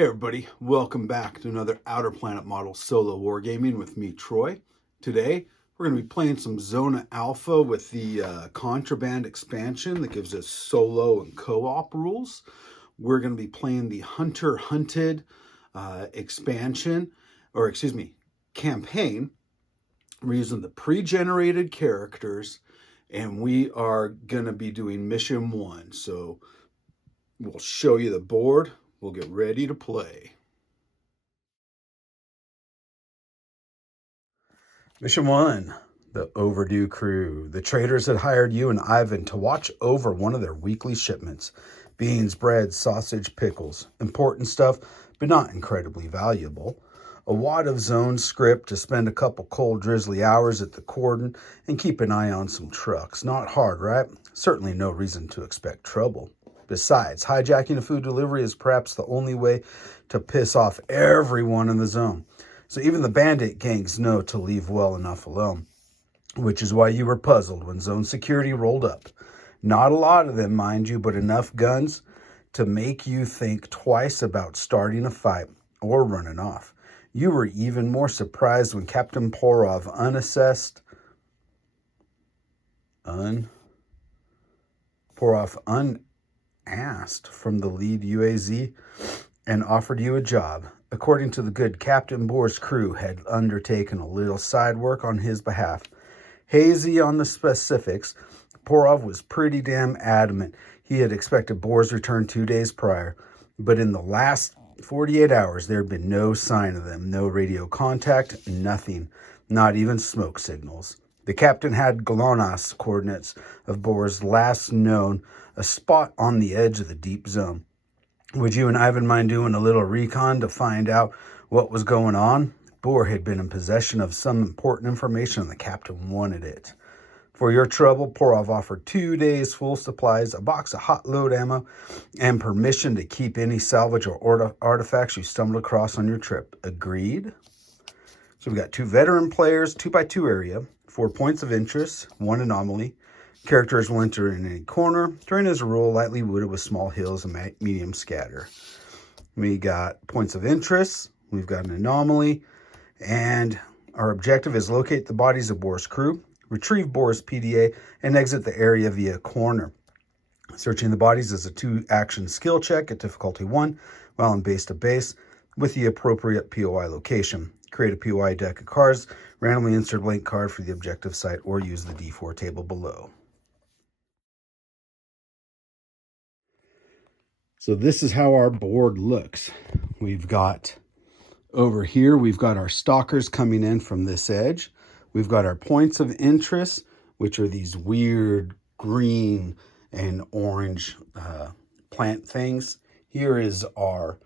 Hey everybody, welcome back to another Outer Planet Model solo wargaming with me, Troy. Today, we're going to be playing some Zona Alpha with the Kontraband expansion that gives us solo and co-op rules. We're going to be playing the Hunter Hunted campaign. We're using the pre-generated characters, and we are going to be doing mission 1. So we'll show you the board. We'll get ready to play. Mission 1, the Overdue Crew. The traders had hired you and Ivan to watch over one of their weekly shipments. Beans, bread, sausage, pickles. Important stuff, but not incredibly valuable. A wad of zone script to spend a couple cold, drizzly hours at the cordon and keep an eye on some trucks. Not hard, right? Certainly no reason to expect trouble. Besides, hijacking a food delivery is perhaps the only way to piss off everyone in the zone. So even the bandit gangs know to leave well enough alone, which is why you were puzzled when zone security rolled up. Not a lot of them, mind you, but enough guns to make you think twice about starting a fight or running off. You were even more surprised when Captain Porov unasked from the lead UAZ and offered you a job. According to the good captain, Bohr's crew had undertaken a little side work on his behalf. Hazy on the specifics, Porov was pretty damn adamant he had expected Bohr's return 2 days prior, but in the last 48 hours, there had been no sign of them, no radio contact, nothing, not even smoke signals. The captain had GLONASS coordinates of Bohr's last known, a spot on the edge of the deep zone. Would you and Ivan mind doing a little recon to find out what was going on? Bohr had been in possession of some important information and the captain wanted it. For your trouble, Porov offered 2 days full supplies, a box of hot load ammo, and permission to keep any salvage or artifacts you stumbled across on your trip. Agreed? So we got 2 veteran players, 2x2 area, 4 points of interest, 1 anomaly. Characters will enter in any corner. Terrain as a rule, lightly wooded with small hills and medium scatter. We got points of interest. We've got an anomaly. And our objective is locate the bodies of Bohr's crew, retrieve Bohr's PDA, and exit the area via corner. Searching the bodies is a 2-action skill check at difficulty 1 while in base to base with the appropriate POI location. Create a POI deck of cards, randomly insert a blank card for the objective site, or use the D4 table below. So this is how our board looks. We've got over here, we've got our stalkers coming in from this edge. We've got our points of interest, which are these weird green and orange plant things. Here is our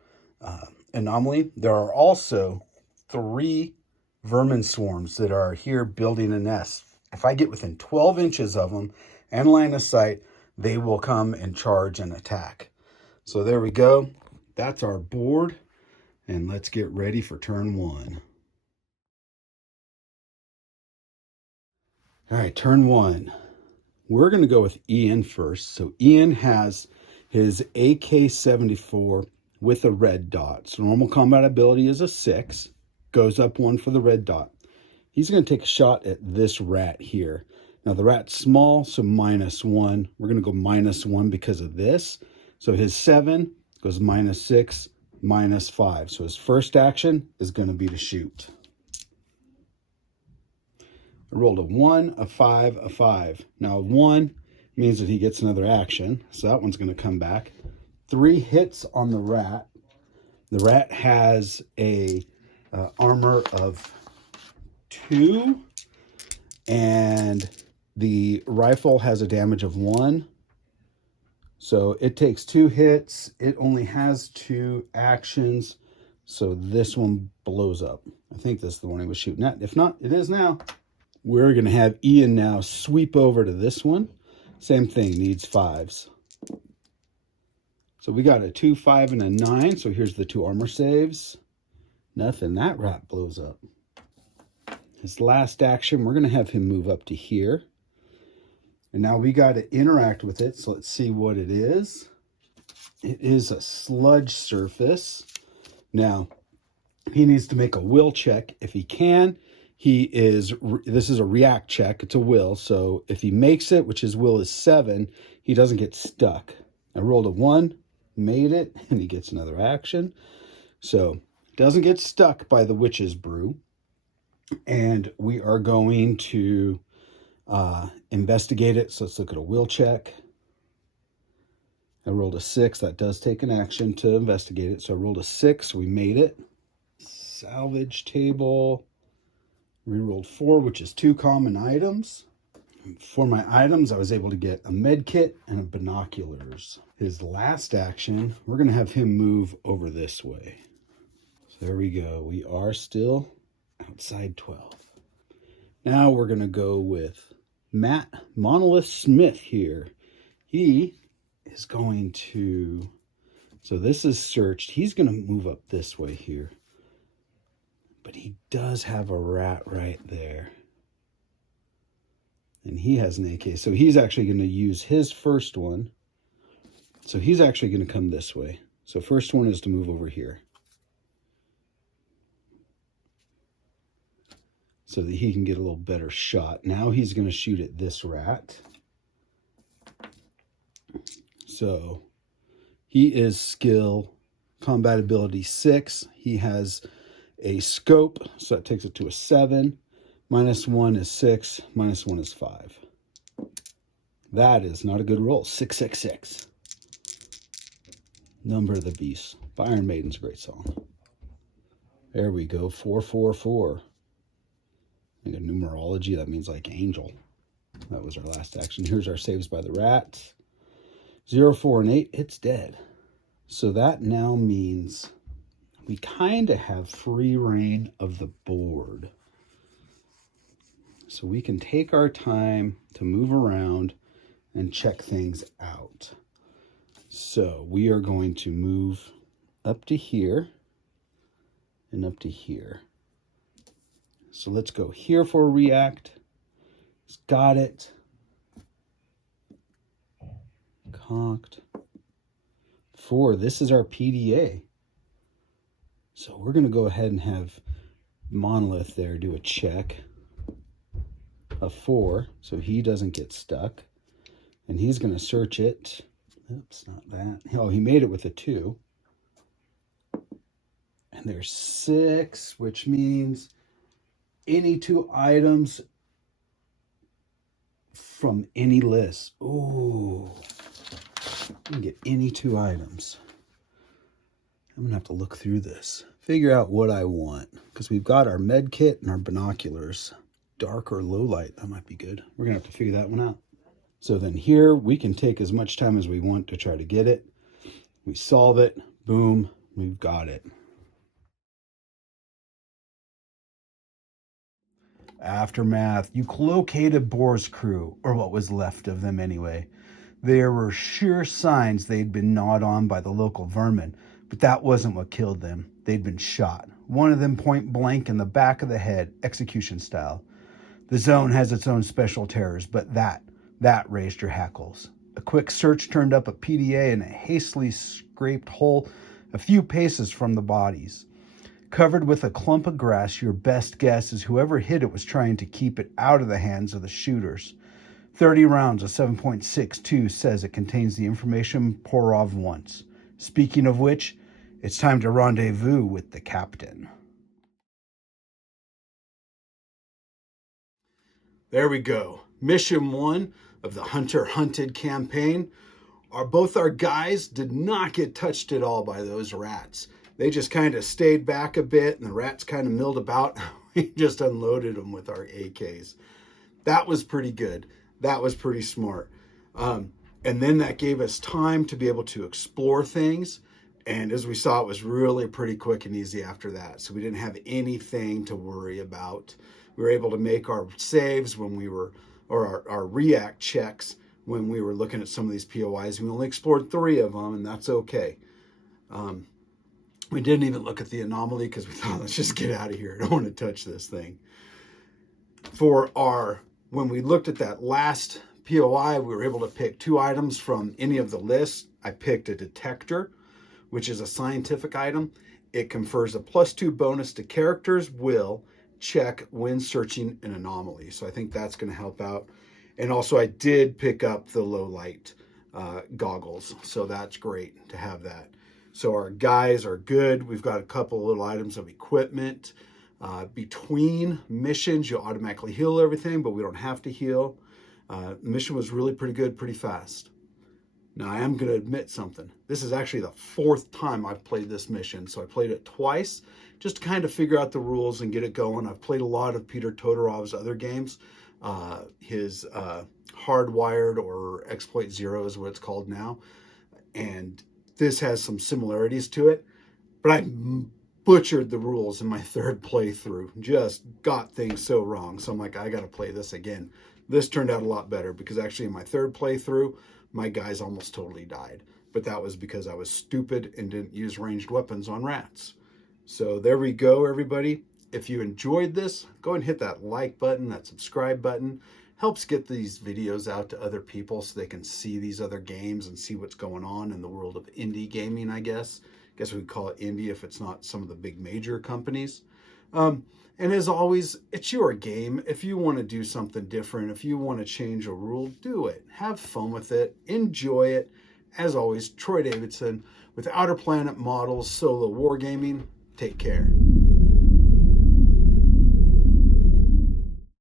anomaly. There are also 3 vermin swarms that are here building a nest. If I get within 12 inches of them and line of sight, they will come and charge and attack. So there we go. That's our board. And let's get ready for turn 1. All right, turn 1. We're going to go with Ian first. So Ian has his AK-74 with a red dot. So normal combat ability is a 6. Goes up 1 for the red dot. He's going to take a shot at this rat here. Now the rat's small, so -1. We're going to go -1 because of this. So his 7 goes -6, -5. So his first action is going to be to shoot. I rolled a 1, a 5, a 5. Now a 1 means that he gets another action. So that one's going to come back. 3 hits on the rat. The rat has a armor of 2. And the rifle has a damage of 1. So it takes 2 hits. It only has 2 actions. So this one blows up. I think this is the one he was shooting at. If not, it is now. We're going to have Ian now sweep over to this one. Same thing, needs 5s. So we got a 2, 5, and a 9. So here's the 2 armor saves. Nothing. That rat blows up. His last action, we're going to have him move up to here. And now we got to interact with it. So let's see what it is. It is a sludge surface. Now, he needs to make a will check. If he can, this is a react check. It's a will. So if he makes it, which his will is 7, he doesn't get stuck. I rolled a 1, made it, and he gets another action. So doesn't get stuck by the witch's brew. And we are going to investigate it. So let's look at a will check. I rolled a 6. That does take an action to investigate it. So I rolled a 6. We made it. Salvage table. Rerolled 4, which is 2 common items. For my items, I was able to get a med kit and a binoculars. His last action, we're going to have him move over this way. So there we go. We are still outside 12. Now we're going to go with Matt Monolith Smith here. He is going to, so this is searched. He's going to move up this way here. But he does have a rat right there. And he has an AK. So he's actually going to use his first one. So he's actually going to come this way. So first one is to move over here. So that he can get a little better shot. Now he's going to shoot at this rat. So he is skill, combat ability 6. He has a scope, so that takes it to a 7. -1 is 6, -1 is 5. That is not a good roll. 666. Number of the Beast by Iron Maiden's a great song. There we go. 444. I got numerology. That means like angel. That was our last action. Here's our saves by the rat. 0, 4, and 8. It's dead. So that now means we kind of have free reign of the board. So we can take our time to move around and check things out. So we are going to move up to here and up to here. So let's go here for a react. It's got it. Cocked. 4, this is our PDA. So we're going to go ahead and have Monolith there do a check. A 4, so he doesn't get stuck. And he's going to search it. Oops, not that. Oh, he made it with a 2. And there's 6, which means any 2 items from any list. Ooh. You can get any 2 items. I'm going to have to look through this. Figure out what I want. Because we've got our med kit and our binoculars. Dark or low light, that might be good. We're going to have to figure that one out. So then here, we can take as much time as we want to try to get it. We solve it. Boom. We've got it. Aftermath. You located Boar's crew, or what was left of them anyway. There were sure signs they'd been gnawed on by the local vermin, but that wasn't what killed them. They'd been shot. One of them point blank in the back of the head, execution style. The zone has its own special terrors, but that raised your hackles. A quick search turned up a PDA in a hastily scraped hole a few paces from the bodies. Covered with a clump of grass, your best guess is whoever hit it was trying to keep it out of the hands of the shooters. 30 rounds of 7.62 says it contains the information Porov wants. Speaking of which, it's time to rendezvous with the captain. There we go. Mission 1 of the Hunter Hunted campaign. Both our guys did not get touched at all by those rats. They just kind of stayed back a bit and the rats kind of milled about. We just unloaded them with our AKs. That was pretty good. That was pretty smart. And then that gave us time to be able to explore things. And as we saw, it was really pretty quick and easy after that. So we didn't have anything to worry about. We were able to make our saves when we were, or our react checks when we were looking at some of these POIs. We only explored 3 of them, and that's okay. We didn't even look at the anomaly because we thought, let's just get out of here. I don't want to touch this thing. When we looked at that last POI, we were able to pick 2 items from any of the lists. I picked a detector, which is a scientific item, It confers a +2 bonus to characters' will check when searching an anomaly. So I think that's going to help out. And also I did pick up the low light goggles. So that's great to have that. So our guys are good. We've got a couple of little items of equipment. Between missions, you'll automatically heal everything, but we don't have to heal. Mission was really pretty good, pretty fast. Now, I am going to admit something. This is actually the 4th time I've played this mission. So I played it twice just to kind of figure out the rules and get it going. I've played a lot of Peter Todorov's other games. His Hardwired, or Exploit Zero is what it's called now. And this has some similarities to it. But I butchered the rules in my 3rd playthrough. Just got things so wrong. So I'm like, I got to play this again. This turned out a lot better because actually in my 3rd playthrough, my guys almost totally died. But that was because I was stupid and didn't use ranged weapons on rats. So there we go, everybody. If you enjoyed this, go ahead and hit that like button, that subscribe button. Helps get these videos out to other people so they can see these other games and see what's going on in the world of indie gaming, I guess. I guess we could call it indie if it's not some of the big major companies. And as always, it's your game. If you want to do something different, if you want to change a rule, do it. Have fun with it. Enjoy it. As always, Troy Davidson with Outer Planet Models Solo Wargaming. Take care.